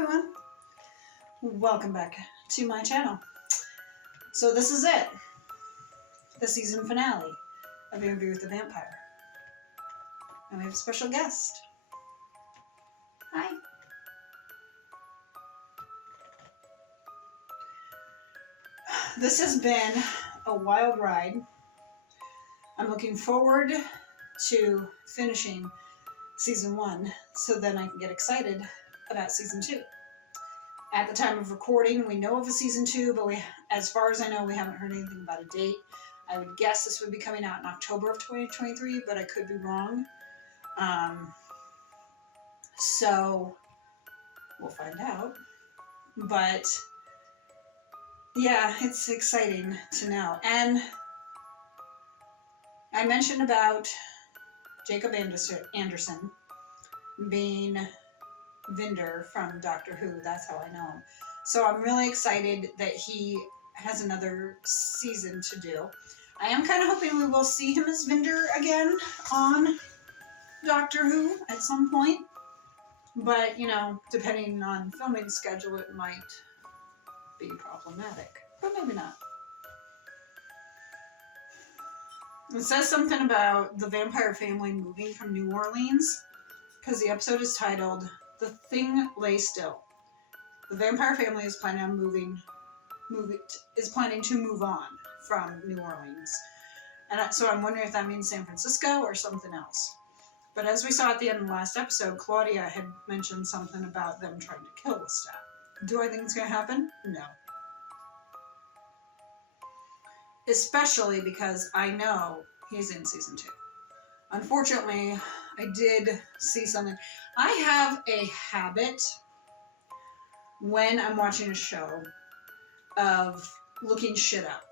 everyone, welcome back to my channel. So this is it, the season finale of Interview with the Vampire, and we have a special guest. Hi. This has been a wild ride. I'm looking forward to finishing season 1 so then I can get excited about season 2. At the time of recording, we know of a season 2, but as far as I know, we haven't heard anything about a date. I would guess this would be coming out in October of 2023, but I could be wrong. So we'll find out. But yeah, it's exciting to know. And I mentioned about Jacob Anderson being Vinder from Doctor Who. That's how I know him. So I'm really excited that he has another season to do. I am kind of hoping we will see him as Vinder again on Doctor Who at some point. But, you know, depending on filming schedule, it might be problematic. But maybe not. It says something about the vampire family moving from New Orleans, because the episode is titled "The Thing Lay Still." The vampire family is planning on planning to move on from New Orleans, and so I'm wondering if that means San Francisco or something else. But as we saw at the end of the last episode, Claudia had mentioned something about them trying to kill Lestat. Do I think it's going to happen? No. Especially because I know he's in season 2. Unfortunately, I did see something. I have a habit when I'm watching a show of looking shit up.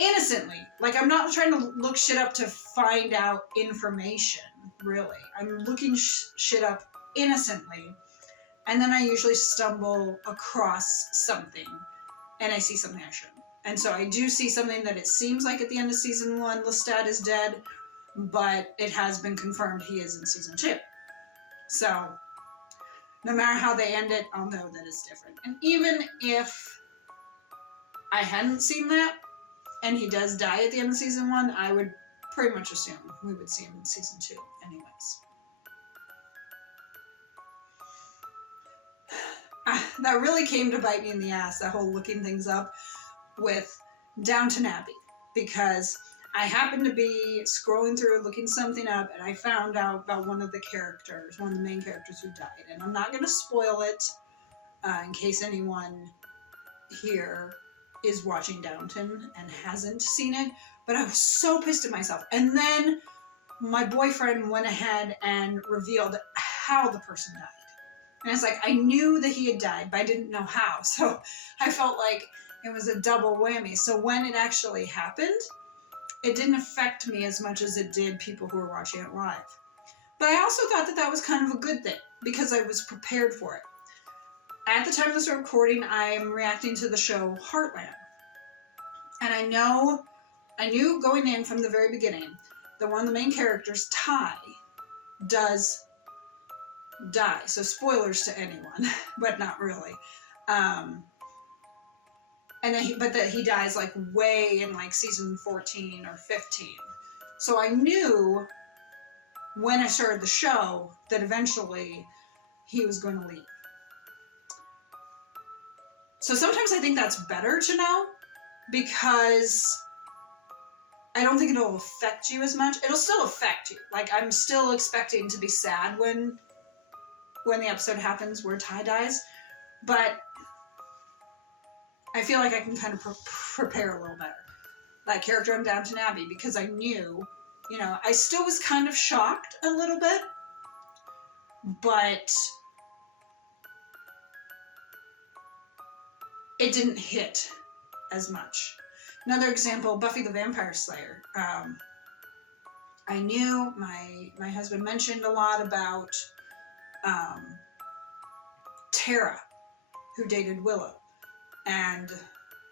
Innocently. Like, I'm not trying to look shit up to find out information, really. I'm looking shit up innocently. And then I usually stumble across something. And I see something I shouldn't. And so I do see something that it seems like at the end of season 1, Lestat is dead. But it has been confirmed he is in season 2. So, no matter how they end it, I'll know that it's different. And even if I hadn't seen that, and he does die at the end of season 1, I would pretty much assume we would see him in season 2 anyways. That really came to bite me in the ass, that whole looking things up with Downton Abbey. Because I happened to be scrolling through looking something up, and I found out about one of the main characters who died. And I'm not going to spoil it in case anyone here is watching Downton and hasn't seen it, but I was so pissed at myself. And then my boyfriend went ahead and revealed how the person died. And it's like, I knew that he had died, but I didn't know how. So I felt like it was a double whammy. So when it actually happened, it didn't affect me as much as it did people who were watching it live. But I also thought that that was kind of a good thing, because I was prepared for it. At the time of this recording, I am reacting to the show Heartland. And I knew going in from the very beginning that one of the main characters, Ty, does die. So spoilers to anyone, but not really. But that he dies like way in like season 14 or 15. So I knew when I started the show that eventually he was going to leave. So sometimes I think that's better to know, because I don't think it'll affect you as much. It'll still affect you. Like, I'm still expecting to be sad when the episode happens where Ty dies, but I feel like I can kind of prepare a little better. That character in Downton Abbey, because I knew, you know, I still was kind of shocked a little bit, but it didn't hit as much. Another example, Buffy the Vampire Slayer. I knew my husband mentioned a lot about Tara, who dated Willow. And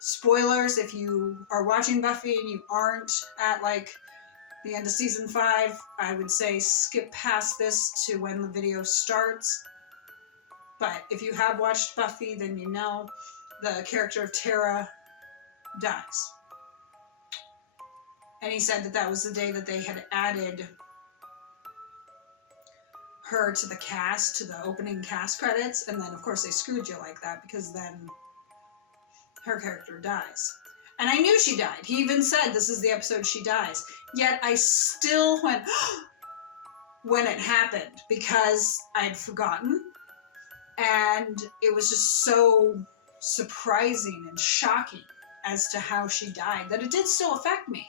spoilers, if you are watching Buffy and you aren't at like the end of season 5, I would say skip past this to when the video starts. But if you have watched Buffy, then you know the character of Tara dies. And he said that that was the day that they had added her to the cast, to the opening cast credits, and then of course they screwed you like that because then her character dies. And I knew she died. He even said this is the episode she dies. Yet I still went when it happened because I'd forgotten. And it was just so surprising and shocking as to how she died that it did still affect me.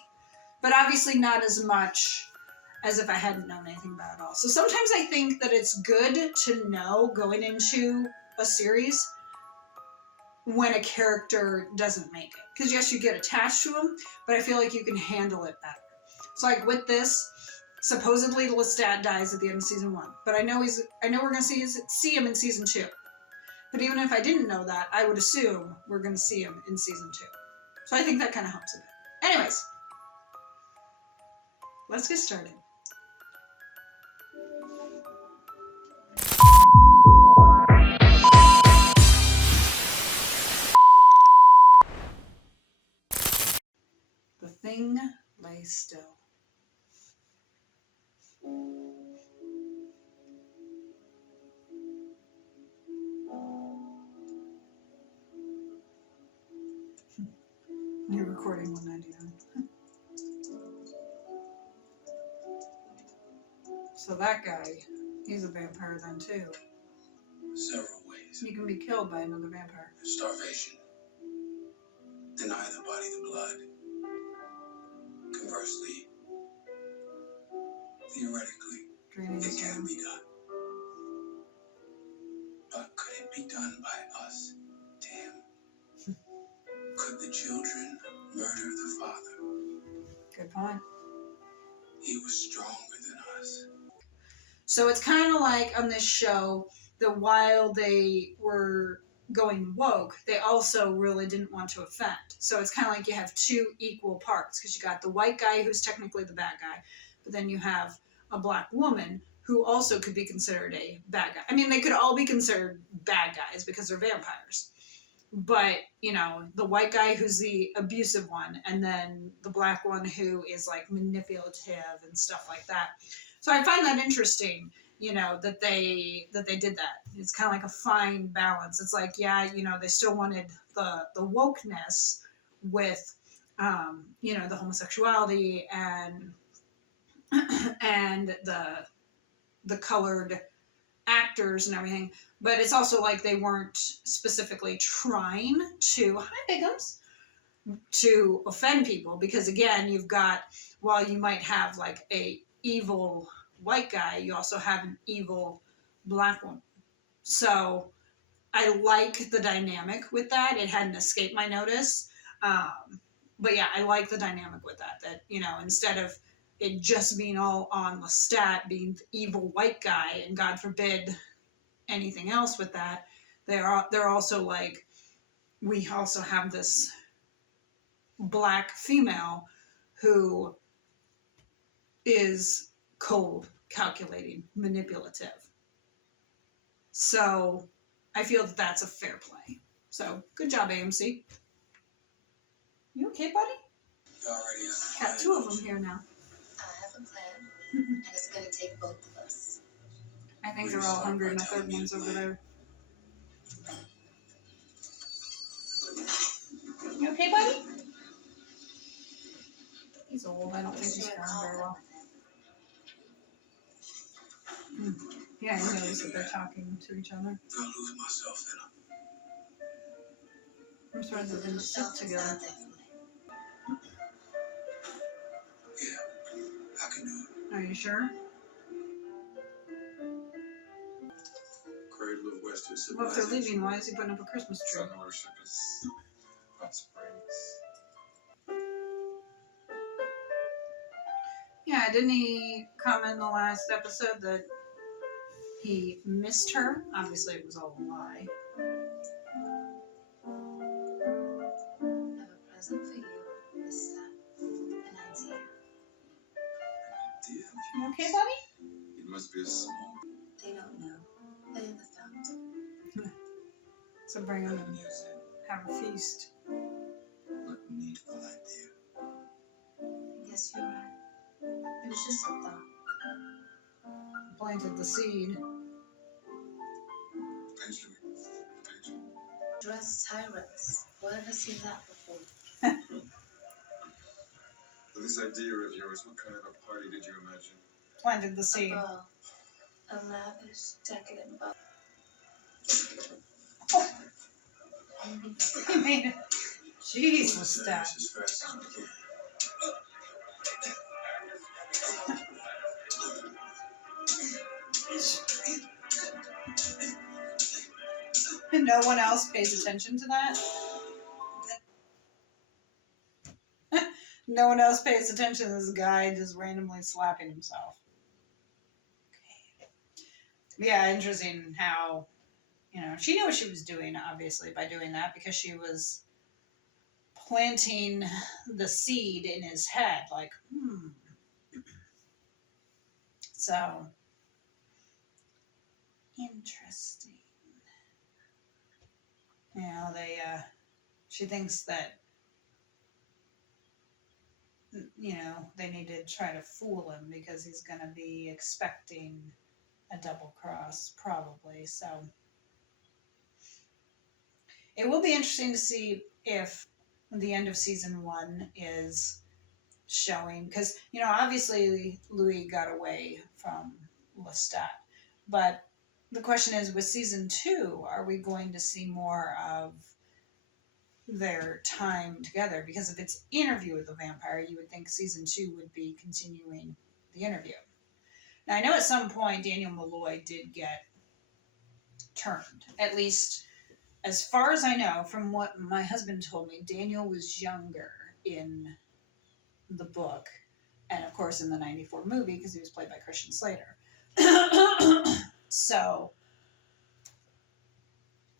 But obviously not as much as if I hadn't known anything about it all. So sometimes I think that it's good to know going into a series when a character doesn't make it. Because yes, you get attached to them, but I feel like you can handle it better. So like with this, supposedly Lestat dies at the end of season 1, but I know we're gonna see him in season 2. But even if I didn't know that, I would assume we're gonna see him in season 2. So I think that kind of helps a bit. Anyways, let's get started. The thing lay still. You're recording 199. So that guy, he's a vampire then too. Several ways. You can be killed by another vampire. Starvation. Deny the body the blood. Conversely, theoretically, Draining it his can venom. be done. But could it be done by us, Tim? Could the children murder the father? Good point. He was stronger than us. So it's kind of like on this show that while they were going woke, they also really didn't want to offend. So it's kind of like you have two equal parts because you got the white guy who's technically the bad guy, but then you have a black woman who also could be considered a bad guy. I mean, they could all be considered bad guys because they're vampires. But, you know, the white guy who's the abusive one, and then the black one who is like manipulative and stuff like that. So I find that interesting, you know, that they did that. It's kind of like a fine balance. It's like, yeah, you know, they still wanted the wokeness with, you know, the homosexuality and and the colored actors and everything, but it's also like they weren't specifically trying to, hi Biggums, to offend people, because again, you've got, while you might have like a evil white guy, you also have an evil black woman. So I like the dynamic with that. It hadn't escaped my notice. But yeah, I like the dynamic with that, you know, instead of it just being all on Lestat being the evil white guy, and God forbid anything else with that, they're also like, we also have this black female who is cold, calculating, manipulative. So I feel that that's a fair play. So good job, AMC. You okay, buddy? You already have Got two of them here now. I have a plan, and it's going to take both of us. I think they're all hungry, and the third one's over there. You okay, buddy? He's old. I don't think he's growing very well. Yeah, I noticed that they're talking to each other. Gonna lose myself in I'm surprised they didn't sit together. Yeah, I can do it. Are you sure? Cradle of Western Well, if they're civilization. leaving, why is he putting up a Christmas tree? Sun worship is hot springs. Yeah, didn't he comment in the last episode that he missed her? Obviously, it was all a lie. I have a present for you, Miss an idea. Dear, You okay, buddy? it must be a small. They don't know. They haven't found. So bring him Good and music. have a feast. What a needful idea. I guess you're right. It was just a thought. Planted the seed. Page, Louis. Page. Dress tyrants. Where have I seen that before? This idea of yours, what kind of a party did you imagine? Planted the A seed. ball. A lavish, decadent ball. He made it. Jeez, was that? Finish as fast as we can. And no one else pays attention to that? No one else pays attention to this guy just randomly slapping himself. Yeah, interesting how, she knew what she was doing, obviously, by doing that, because she was planting the seed in his head, like, So, interesting. She thinks that, they need to try to fool him because he's going to be expecting a double cross, probably. So, it will be interesting to see if the end of season 1 is showing, because, obviously Louis got away from Lestat, but the question is, with season 2, are we going to see more of their time together? Because if it's Interview with the Vampire, you would think season 2 would be continuing the interview. Now, I know at some point Daniel Malloy did get turned. At least, as far as I know, from what my husband told me, Daniel was younger in the book, and of course in the 94 movie, because he was played by Christian Slater. So,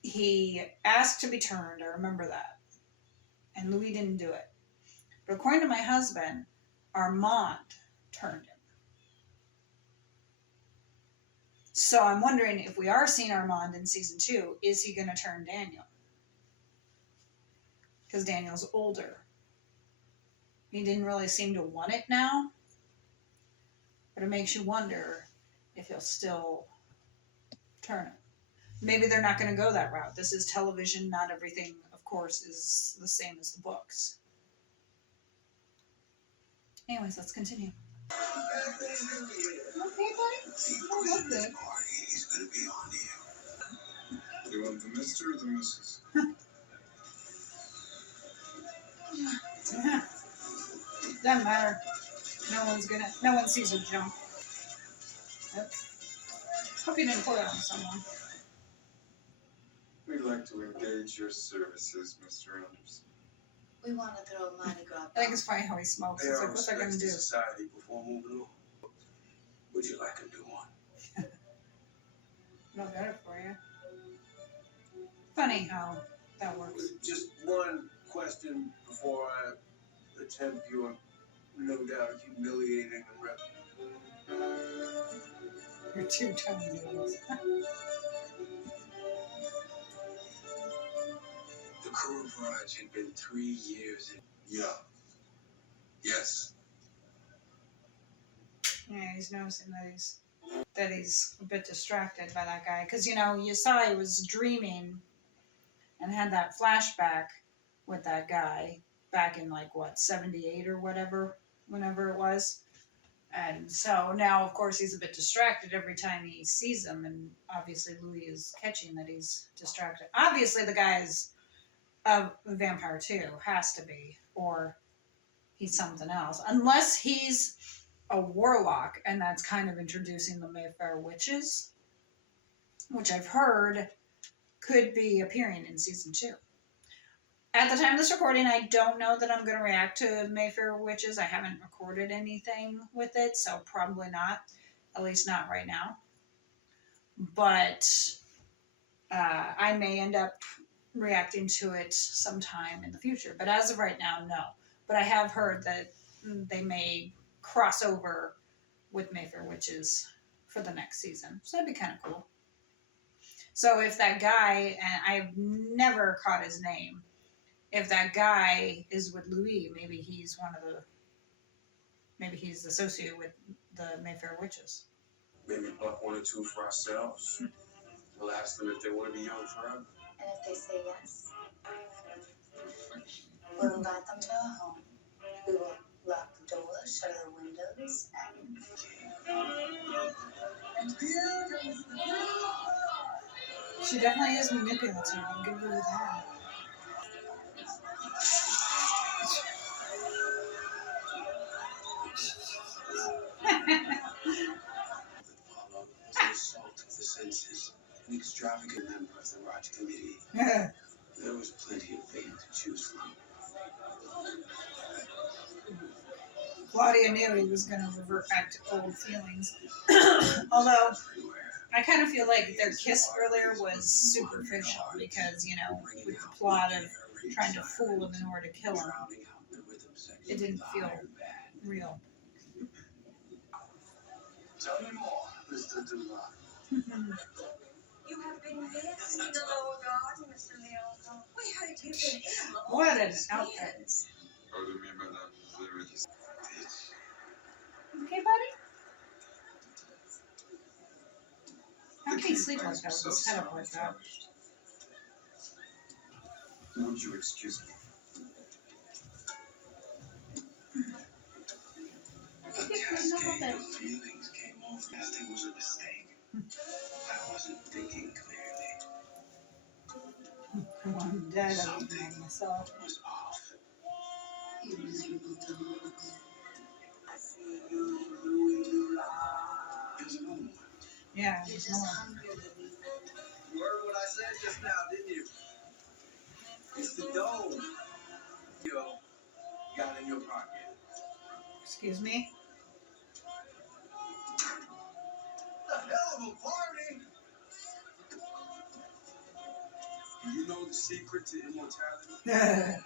he asked to be turned, I remember that. And Louis didn't do it. But according to my husband, Armand turned him. So I'm wondering, if we are seeing Armand in season 2, is he going to turn Daniel? Because Daniel's older. He didn't really seem to want it now. But it makes you wonder if he'll still turn him. Maybe they're not going to go that route. This is television. Not everything, of course, is the same as the books. Anyways, let's continue. Okay, buddy. I love this. Party is gonna be on you. Do you want the Mr. or the Mrs.? Doesn't matter. No one sees her jump. Yep. Hope you didn't pour it on someone. We'd like to engage your services, Mr. Anderson. We want to throw a Mardi Gras. I think it's funny how he smokes. It's like, what's I gonna do? Society before moving on. Would you like a new one? No better for you. Funny how that works. Just one question before I attempt your no doubt humiliating and Your 2 tone noodles. The crew of Raj had been 3 years in. Yeah. Yes. Yeah, he's noticing that he's a bit distracted by that guy. Because, you saw he was dreaming and had that flashback with that guy back in, 78 or whatever, whenever it was. And so now, of course, he's a bit distracted every time he sees him. And obviously Louis is catching that he's distracted. Obviously the guy is a vampire too, has to be. Or he's something else. Unless he's a warlock, and that's kind of introducing the Mayfair witches, which I've heard could be appearing in season 2. At the time of this recording, I don't know that I'm going to react to Mayfair witches. I haven't recorded anything with it, so probably not. At least not right now. But I may end up reacting to it sometime in the future. But as of right now, no. But I have heard that they may cross over with Mayfair witches for the next season. So that'd be kind of cool. So if that guy, and I've never caught his name, if that guy is with Louis, maybe he's associated with the Mayfair witches. Maybe pluck one or two for ourselves. We'll ask them if they want to be young forever. And if they say yes, we'll invite them to our home. We will lock the doors, shutter the windows, and She definitely is manipulative. I'll give her that. Follow was an assault of the senses, an extravagant member of the Raj Committee. There was plenty of fate to choose from. Claudia knew he was going to revert back to old feelings. Although, I kind of feel like their kiss earlier was superficial because, you know, with the plot of trying to fool him in order to kill him, it didn't feel real. Tell me more, Mr. Dumas. You have been missed in the lower garden, Mr. Leon. We heard you've been ill. What an outfit. Pardon me, madame. There is Okay, buddy? How can he sleep like that with his head up like that? Would you excuse me? A cascade of feelings came over as it was a mistake. I wasn't thinking clearly. I'm dead. I'm looking at myself. Was off. you miserable dog. I see you, Louis Duras. There's no one. Yeah, You're there's just no one. hungry, Louis. You heard what I said just now, didn't you? It's the dome. Yo, got in your pocket. Excuse me? The hell of a party! Do you know the secret to immortality?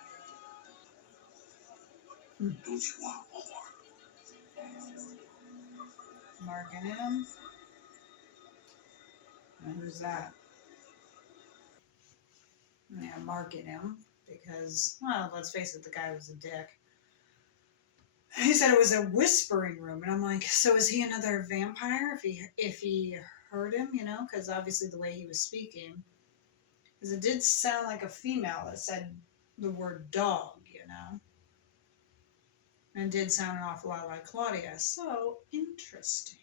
Don't you want more? Mark and him. And who's that? Yeah, Mark and him. Because, well, let's face it, the guy was a dick. He said it was a whispering room, and I'm like, so is he another vampire? If he heard him, you know, because obviously the way he was speaking, because it did sound like a female that said the word dog, you know, and did sound an awful lot like Claudia. So interesting.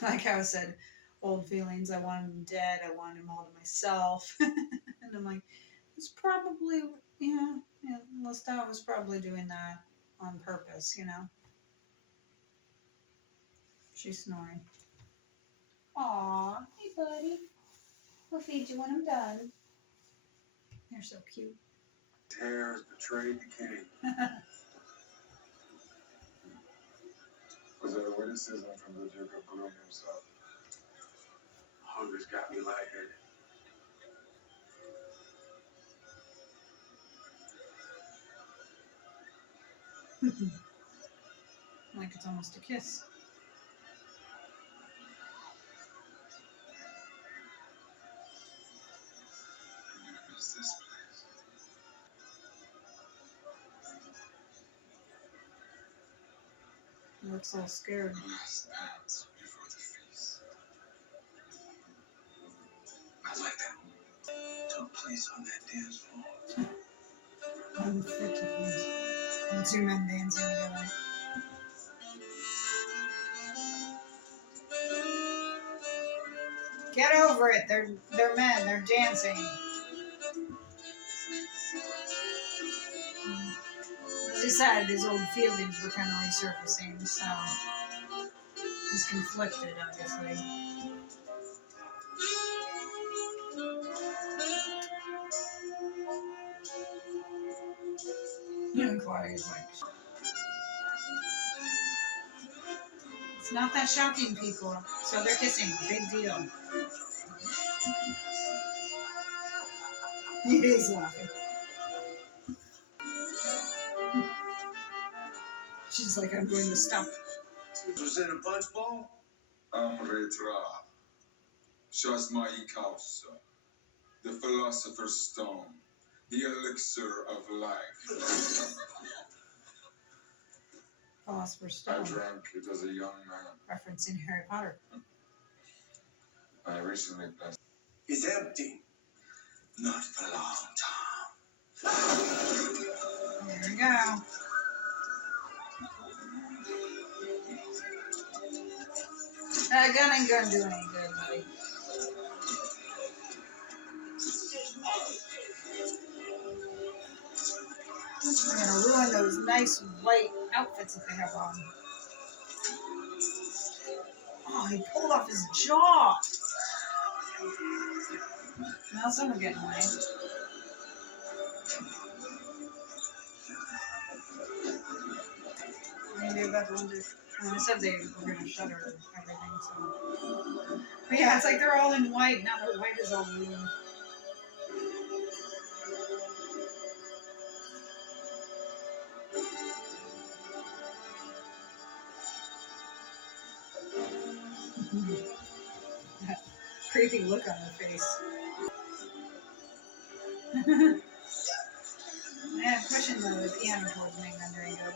Like how I said, old feelings. I want him dead. I want him all to myself. And I'm like, it's probably, yeah, Lestat was probably doing that on purpose, you know. She's snoring. Aw, hey buddy. We'll feed you when I'm done. You're so cute. Hair has betrayed the king. Was that a witticism from the Duke of Gloom himself? Hunger's got me lightheaded. Like it's almost a kiss. I'm gonna miss this place. He looks all scared. Last dance before the feast. I like that. Took place on that dance floor. And two men dancing together. Get over it. They're men. They're dancing. As he said, his old feelings were kind of resurfacing, so he's conflicted, obviously. And Claudia's like, it's not that shocking, people. So they're kissing. Big deal. He is laughing. She's like, I'm going to stop. Was in a punch bowl? Amretra. Shasma Ikausa, the Philosopher's Stone, the elixir of life. Philosopher's I Stone. drank it as a young man. Referencing Harry Potter. I recently passed. It's empty. Not for a long time. There we go. That gun ain't gonna do any good, buddy. They're gonna ruin those nice white outfits that they have on. Oh, he pulled off his jaw. Now some are getting away. Maybe about the ones that I said they were gonna shutter everything, so. But yeah, it's like they're all in white. Now their white is all ruined. That creepy look on her face. Yeah, pushing the piano towards me, not very good.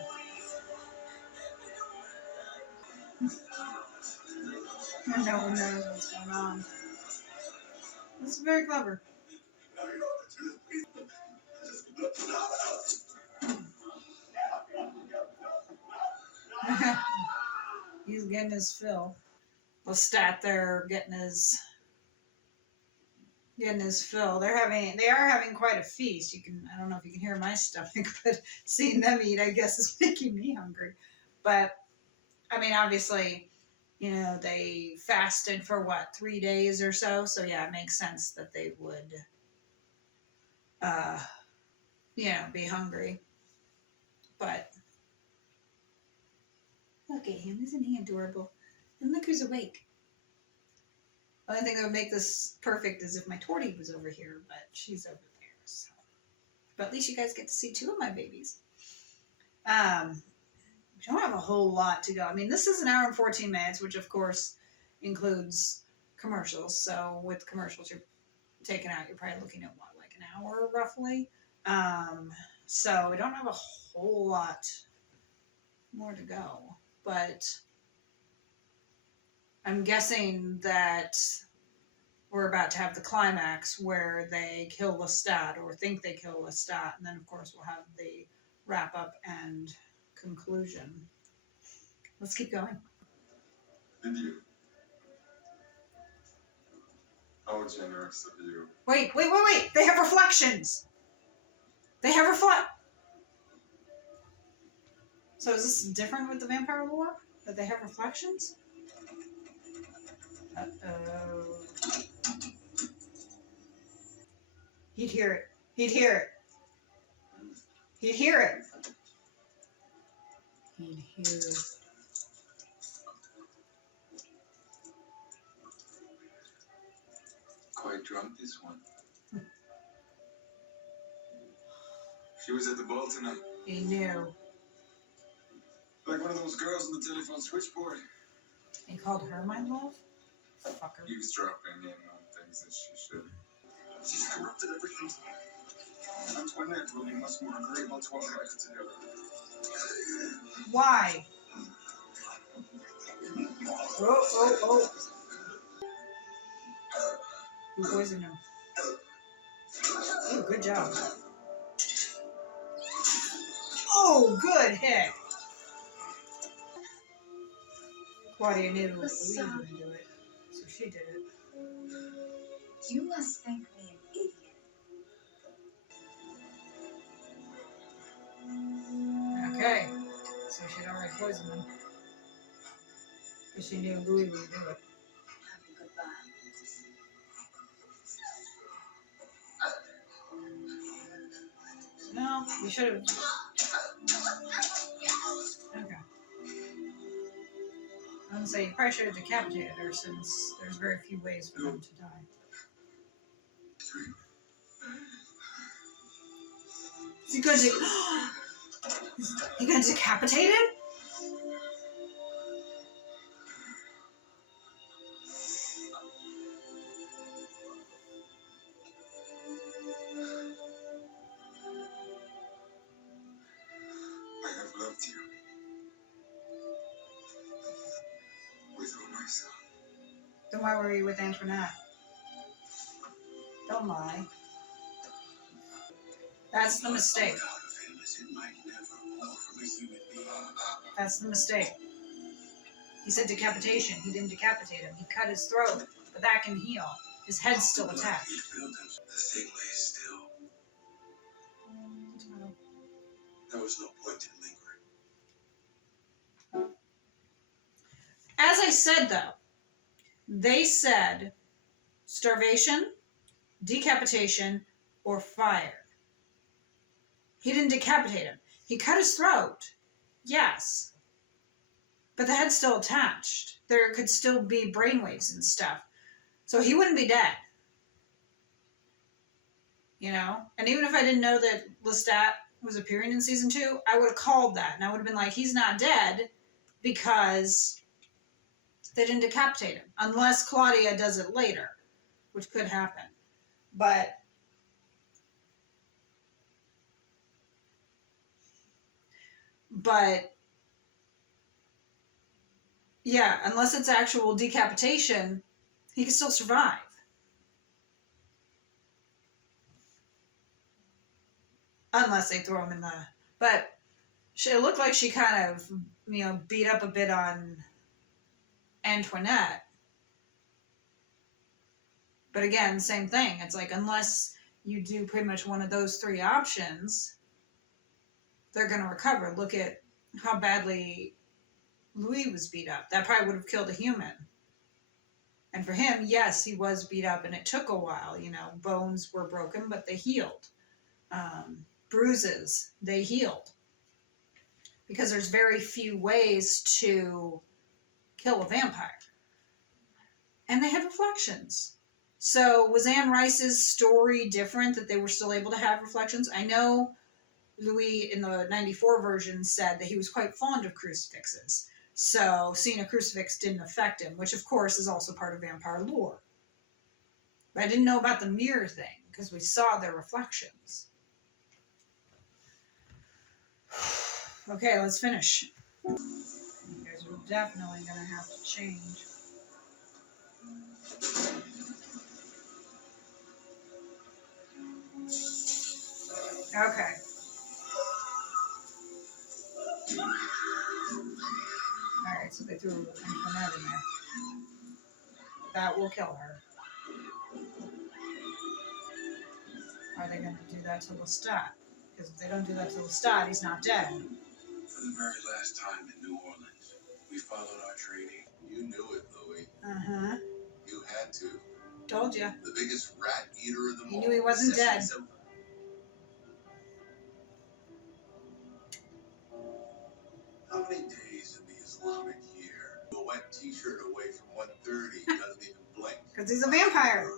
No one knows what's going on. This is very clever. He's getting his fill. Lestat there getting his fill. They are having quite a feast. I don't know if you can hear my stomach, but seeing them eat, I guess, is making me hungry. But I mean, obviously, they fasted for what, 3 days or so. So yeah, it makes sense that they would, be hungry. But look at him, isn't he adorable? And look who's awake. The only thing that would make this perfect is if my Tortie was over here, but she's over there. So. But at least you guys get to see 2 of my babies. We don't have a whole lot to go. I mean, this is an hour and 14 minutes, which of course includes commercials. So with commercials you're taking out, you're probably looking at what, like an hour roughly. So we don't have a whole lot more to go, but I'm guessing that we're about to have the climax where they kill Lestat or think they kill Lestat, and then of course we'll have the wrap up and conclusion. Let's keep going. Did you? How generous of you. Wait. They have reflections. So is this different with the vampire lore? That they have reflections? Uh-oh. He'd hear it. He'd hear it. Quite drunk, this one. She was at the ball tonight. He knew. Like one of those girls on the telephone switchboard. He called her my love? Fucker. Eavesdropping in on things that she shouldn't. She's corrupted everything. Antoinette will be much more agreeable to our life together. Why? Oh. Who poisoned him? Oh, good job. Oh, good hit. Claudia knew we wouldn't do it, so she did it. You must think me an idiot. Okay, so she'd already poisoned him. Because she knew Louis would do it. Have a goodbye. No, we should have. Okay. I'm gonna say you probably should have decapitated her since there's very few ways for them to die. Is he going to? Is he going to decapitate it? with you. With my son. Then why were you with Antoinette? Don't lie. That's the mistake. What out of him is it might never pour from a human being. That's the mistake. He said decapitation. He didn't decapitate him. He cut his throat, but that can heal. His head's still attached. He filled him. The thing lay still. There was no point in lingering. As I said, though, they said starvation, decapitation, or fire. He didn't decapitate him. He cut his throat, yes, but the head's still attached. There could still be brainwaves and stuff. So he wouldn't be dead. You know? And even if I didn't know that Lestat was appearing in season 2, I would have called that. And I would have been like, he's not dead because they didn't decapitate him. Unless Claudia does it later, which could happen. But yeah, unless it's actual decapitation, he can still survive. Unless they throw him in the... But it looked like she kind of, beat up a bit on Antoinette. But again, same thing. It's like, unless you do pretty much one of those 3 options, they're going to recover. Look at how badly Louis was beat up. That probably would have killed a human. And for him, yes, he was beat up and it took a while. Bones were broken, but they healed. Bruises, they healed. Because there's very few ways to kill a vampire. And they had reflections. So was Anne Rice's story different, that they were still able to have reflections? I know Louis in the 94 version said that he was quite fond of crucifixes. So seeing a crucifix didn't affect him, which of course is also part of vampire lore. But I didn't know about the mirror thing, because we saw their reflections. Okay, let's finish. You guys are definitely going to have to change. Okay. Alright, so they threw Antoinette in there. That will kill her. Are they going to do that to Lestat? Because if they don't do that to Lestat, he's not dead. For the very last time in New Orleans, we followed our training. You knew it, Louis. Uh-huh. You had to. Told you. The biggest rat eater of them He all. knew he wasn't dead. How many days in the Islamic year? A wet t-shirt away from 1:30 doesn't even blink. Because he's a vampire.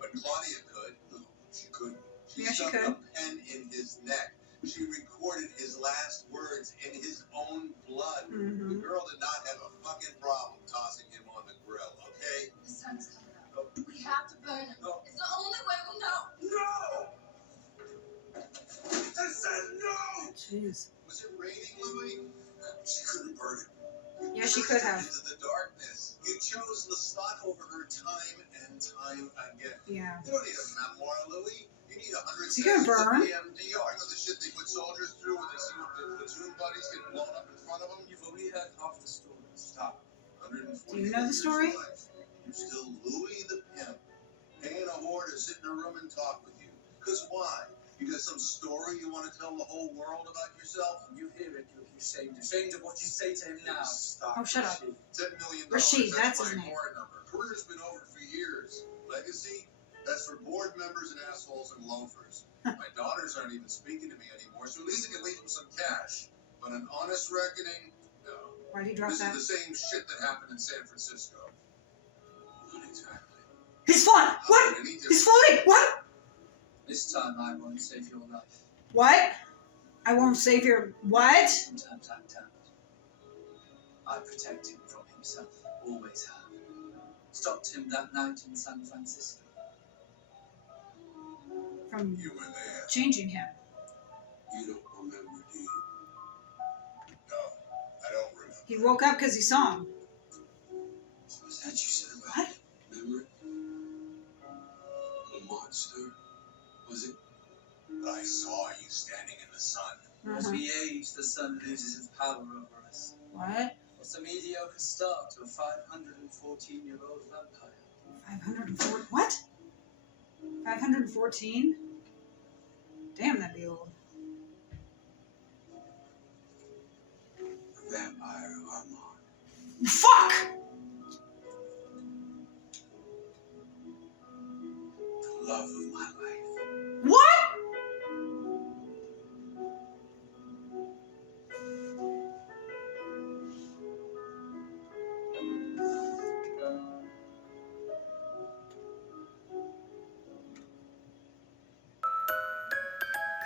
But Claudia could. No, she couldn't. She Yeah, she shoved could. a pen in his neck. She recorded his last words in his own blood. The Mm-hmm. girl did not have a fucking problem tossing him on the grill, okay? The sun's coming up. We have to burn him. No. It's the only way we'll know. No! I said no! Jeez. Was it raining, Louis? She couldn't burn it. You Yeah, she turned could have. Into the darkness. You chose Lestat over her time and time again. Yeah. You don't need a memoir, Louis. You need 100 Is he gonna sessions of burn? EMDR. You know the shit they put soldiers through when they see the platoon buddies get blown up in front of them? You've only heard half the story. Stop. 140 Do you know the story? years of life. You're still Louis the pimp, paying a whore to sit in a room and talk with you. Because why? You got some story you want to tell the whole world about yourself? You hear it, you'll be ashamed. Ashamed of what you say to him now. Stop. Oh, shut up. $10 million. Rashid, that's my his name. board number. Career's been over for years. Legacy? That's for board members and assholes and loafers. My daughters aren't even speaking to me anymore, so at least I can leave them some cash. But an honest reckoning, no. Why'd he drop This that? is the same shit that happened in San Francisco. Not exactly. He's floating! What? Any He's different? floating! What? This time I won't save your life. What? I won't save your... What? Sometimes I'm damned. I protect him from himself. Always have. Stopped him that night in San Francisco. From You were there. changing him. You don't remember, do you? He woke up because he saw him. What was that you said about What? it? Remember? A monster? Was it? I saw you standing in the sun. As Uh-huh. we age, the sun loses its power over us. What? What's a mediocre start to a 514-year-old vampire? 504. What? 514? Damn, that'd be old. Vampire Armand. Fuck! The love of my life. What?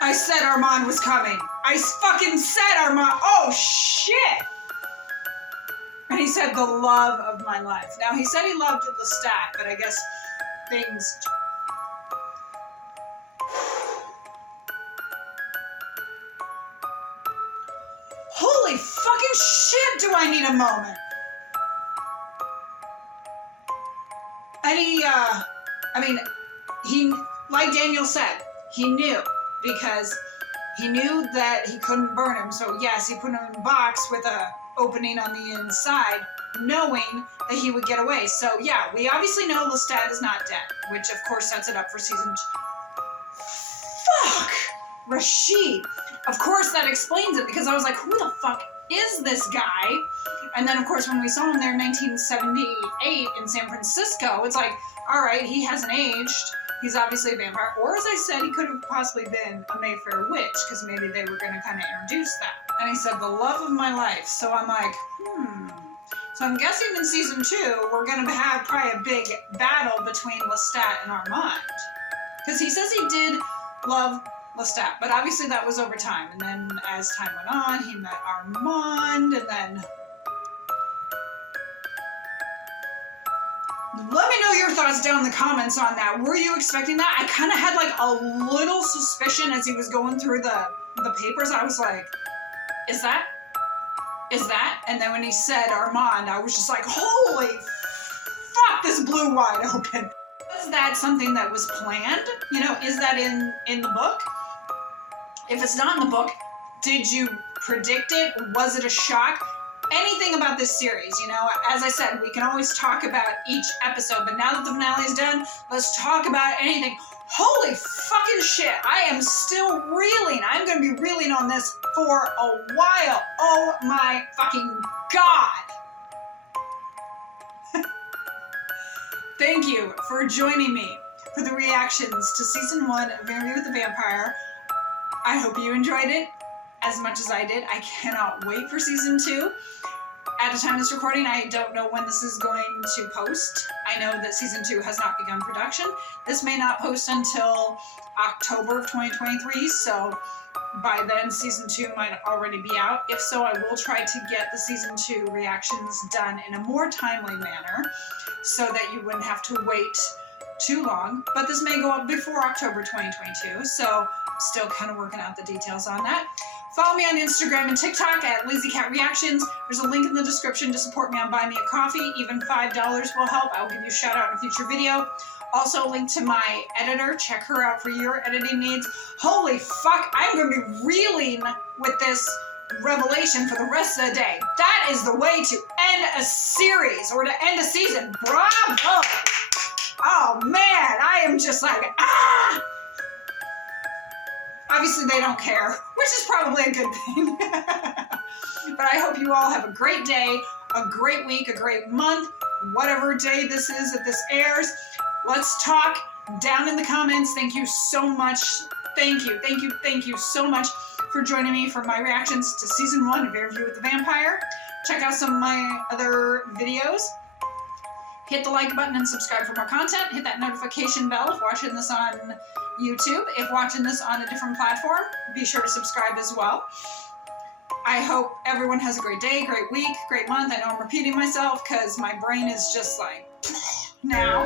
I said Armand was coming. I fucking said Armand. Oh shit! And he said the love of my life. Now he said he loved Lestat, but I guess things. Holy fucking shit! Do I need a moment? And he, like Daniel said, he knew because he knew that he couldn't burn him. So yes, he put him in a box with a opening on the inside, knowing that he would get away. So yeah, we obviously know Lestat is not dead, which of course sets it up for season 2. Fuck! Rashid. Of course that explains it because I was like, who the fuck is this guy? And then of course when we saw him there in 1978 in San Francisco, it's like, all right, he hasn't aged. He's obviously a vampire. Or as I said, he could have possibly been a Mayfair witch because maybe they were going to kind of introduce that. And he said, the love of my life. So I'm like, So I'm guessing in season 2, we're going to have probably a big battle between Lestat and Armand. Because he says he did love Lestat, but obviously that was over time. And then as time went on, he met Armand, and then... Let me know your thoughts down in the comments on that. Were you expecting that? I kind of had like a little suspicion as he was going through the papers. I was like, is that? And then when he said Armand, I was just like, holy fuck, this blew wide open. Was that something that was planned? You know, is that in the book? If it's not in the book, did you predict it? Was it a shock? Anything about this series, you know, as I said, we can always talk about each episode, but now that the finale is done, let's talk about anything. Holy fucking shit, I am still reeling. I'm going to be reeling on this for a while. Oh my fucking God. Thank you for joining me for the reactions to season 1 of Interview with the Vampire. I hope you enjoyed it as much as I did. I cannot wait for season 2. At the time of this recording, I don't know when this is going to post. I know that season 2 has not begun production. This may not post until October of 2023, so by then season 2 might already be out. If so, I will try to get the season 2 reactions done in a more timely manner so that you wouldn't have to wait too long. But this may go up before October 2022, so still kind of working out the details on that. Follow me on Instagram and TikTok at LazyCatReactions. There's a link in the description to support me on Buy Me a Coffee. Even $5 will help. I will give you a shout out in a future video. Also a link to my editor. Check her out for your editing needs. Holy fuck, I'm going to be reeling with this revelation for the rest of the day. That is the way to end a series or to end a season. Bravo! Oh man, I am just like, ah! Obviously they don't care, which is probably a good thing. But I hope you all have a great day, a great week, a great month, whatever day this is that this airs. Let's talk down in the comments. Thank you so much. Thank you so much for joining me for my reactions to season 1 of Interview with the Vampire. Check out some of my other videos. Hit the like button and subscribe for more content. Hit that notification bell if watching this on YouTube. If watching this on a different platform, be sure to subscribe as well. I hope everyone has a great day, great week, great month. I know I'm repeating myself because my brain is just like now.